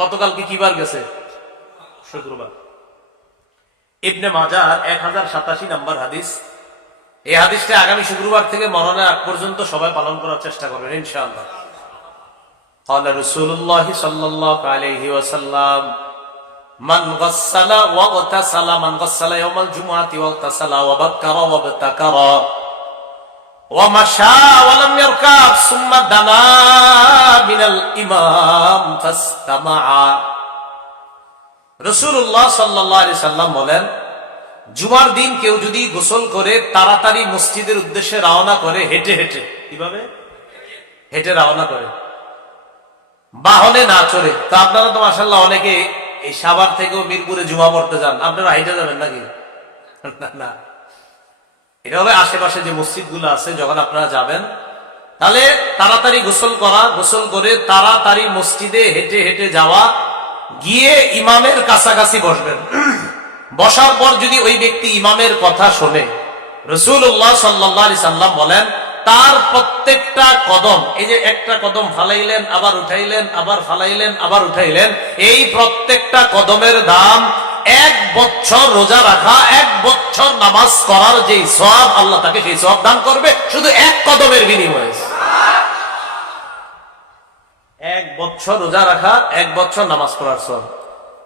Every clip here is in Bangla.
গতকালকে কি বার গেছে শুক্রবার ইবনে মাজার এক হাজার সাতাশি নাম্বার হাদিস এই হাদিসটা আগামী শুক্রবার থেকে মরণের আগ পর্যন্ত সবাই পালন করার চেষ্টা করবেন ইনশাআল্লাহ قال رسول الله صلى الله عليه وسلم من غسل واغتسل من غسل يوم الجمعة واغتسل وبكر وابتكر ومشى ولم يركب ثم دنا বলেন, জুমার দিন কেউ যদি গোসল করে তাড়াতাড়ি মসজিদের উদ্দেশ্যে রওনা করে, হেঁটে হেঁটে, কীভাবে? হেঁটে রওনা করে। বাহনে না চড়ে। তো আপনারা তো মাসাল্লাহ অনেকে এই সাবার থেকেও মিরপুরে জুমা পড়তে যান। আপনারা হেঁটে যাবেন নাকি? না এটা হবে আশেপাশে যে মসজিদগুলো আছে, যখন আপনারা যাবেন তাহলে তাড়াতাড়ি গোসল করা, গোসল করে তাড়াতাড়ি মসজিদে হেঁটে হেঁটে যাওয়া, গিয়ে ইমামের কাছাকাছি বসবেন। বসার পর যদি ওই ব্যক্তি ইমামের কথা শোনে রসুল্লাহ সাল্লি সাল্লাম বলেন, তার প্রত্যেকটা কদম, এই যে একটা কদম ফালাইলেন, আবার উঠাইলেন, আবার ফালাইলেন, আবার উঠাইলেন, এই প্রত্যেকটা কদমের দাম এক বছর রোজা রাখা, এক বছর নামাজ করার যে সব আল্লাহ তাকে সেই সব দান করবে, শুধু এক কদমের বিনিময়ে। এক বছর রোজা রাখা, এক বছর নামাজ পড়ার সব।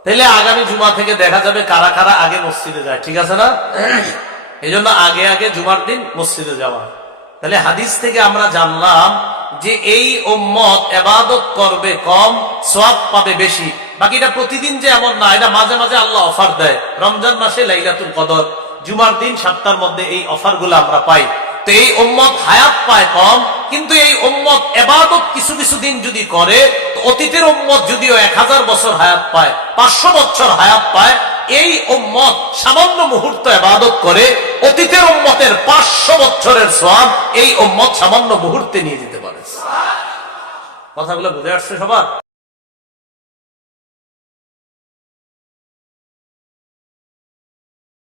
তাহলে আগামী জুমা থেকে দেখা যাবে কারা কারা আগে মসজিদে যায়, ঠিক আছে না? এই জন্য আগে আগে জুমার দিন মসজিদে যাওয়া। তাহলে হাদিস থেকে আমরা জানলাম যে এই উম্মত এবাদত করবে কম সব পাবে বেশি। বাকিটা প্রতিদিন যে এমন না, এটা মাঝে মাঝে আল্লাহ অফার দেয়। রমজান মাসে লাইলাতুল কদর, জুমার দিন সাতটার মধ্যে এই অফার আমরা পাই। তো এই উম্মত হায়াত পায় কম কিন্তু এই উম্মত এবাদত কিছু কিছু দিন যদি করে অতীতের উম্মত যদিও এক হাজার বছর হায়াত পায়, পাঁচশো বছর হায়াত পায়, এই উম্মত সামান্য মুহূর্ত এবাদত করে, অতীতের উম্মতের পাঁচশো বছরের সব এই উম্মত সামান্য মুহূর্তে নিয়ে যেতে পারে। কথাগুলো বুঝে আসছে সবার?